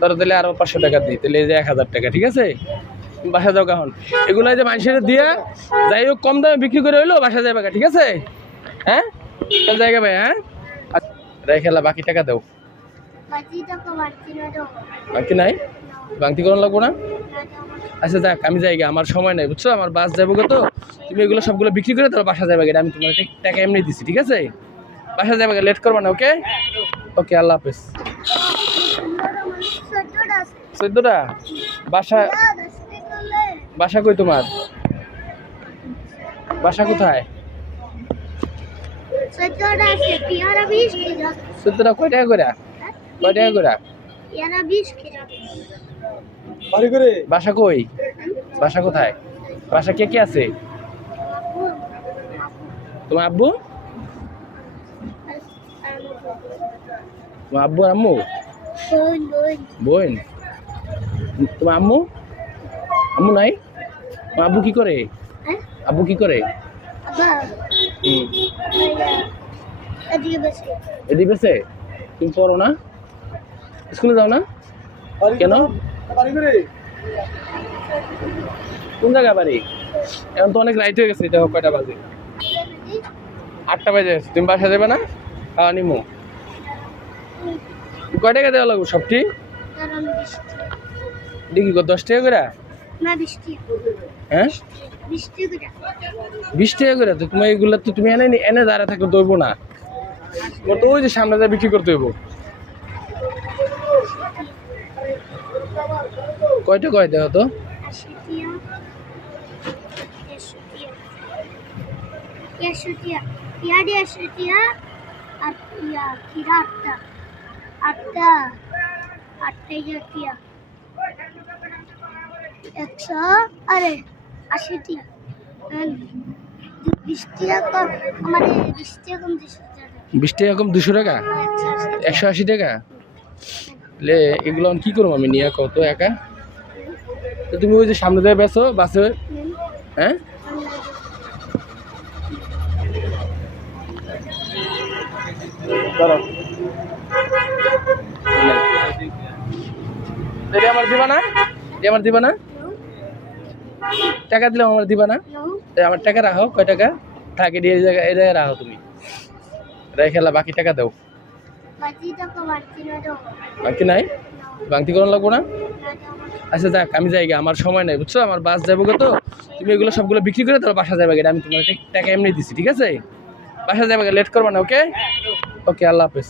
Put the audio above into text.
তোর তাহলে আরো 500 টাকা দিই, তাহলে এই যে 1000 টাকা, ঠিক আছে? বাসা যাও কখন? এগুলো যে মানুষের দিয়ে যাই হোক কম দামে বিক্রি করে হইলো বাসা যাবে, ঠিক আছে? হ্যাঁ, চল জায়গা ভাই। হ্যাঁ, খেলা বাকি টাকা দাও। বাকি নাই, বাংতি করানো লাগবো না। আচ্ছা যাক, আমি যাই গে, আমার সময় নাই বুঝছো, আমার বাস যাবো তো। তুমি এগুলো সবগুলো বিক্রি করে তারপর বাসা যাবে, আমি তোমার টাকা এমনি দিচ্ছি, ঠিক আছে? বাসা যাবে, লেট করবা না। ওকে ওকে, আল্লাহ হাফেজ। 14টা? বাসা বাসা কই তোমার? বাসা কোথায়? 14টা কয় টাকা করে? কয় টাকা করে? বাসা কই? বাসা কোথায়? বাসা কে কে আছে? তোমার আব্বু? তোমার আব্বু আর আম্মু? বোন? তোমার আম্মু? আম্মু নাই? তোমার আব্বু কি করে? আব্বু কি করে? এদিকে বেছে? তুমি পড়ো না? স্কুলে যাও না কেন? কোন জায়গায় বাড়ি? এখন তো অনেক রাইট হয়ে গেছে, দেখো কয়টা বাজে? 8টা বাজে। তুমি বাসা যাবে না? খাওয়া নিমো। কয় টাকা দেওয়া লাগবে সবটি? দেখি 10 টাকা করে? হ্যাঁ, 20 টাকা করে। তো তুমি এগুলো তো তুমি এনে এনে দাঁড়া থাকলে দইব না, তোমার তো ওই যে সামনে যা বিক্রি করতে হইব। কয়টা কয় দেখো তো? আরে 80 টিয়া 20 টিয়া কম, আমাদের 20 টিয়া কম 20 টাকা কম 200 টাকা? 180 টাকা? এগুলো কি করবো আমি নিয়ে, কত একা? তো তুমি ওই যে সামনে দিয়ে বেছো বাসে। হ্যাঁ, আমার দিবা না? আমার দিবা না? টাকা দিলাম, আমার দিবা না? আমার টাকা রাখো। কয় টাকা থাকে? এই জায়গায় এই জায়গায় রাখো তুমি, খেলা বাকি টাকা দাও। বাকি নাই, বাংতি করানো লাগবো না। আচ্ছা যাক, আমি যাই গে, আমার সময় নাই বুঝছো, আমার বাস যাবো তো। তুমি এগুলো সবগুলো বিক্রি করে তারপর বাসা যাবে, আমি তোমার টাকা এমনি দিচ্ছি, ঠিক আছে? বাসা যাবে, লেট করবা না। ওকে ওকে, আল্লাহ হাফেজ।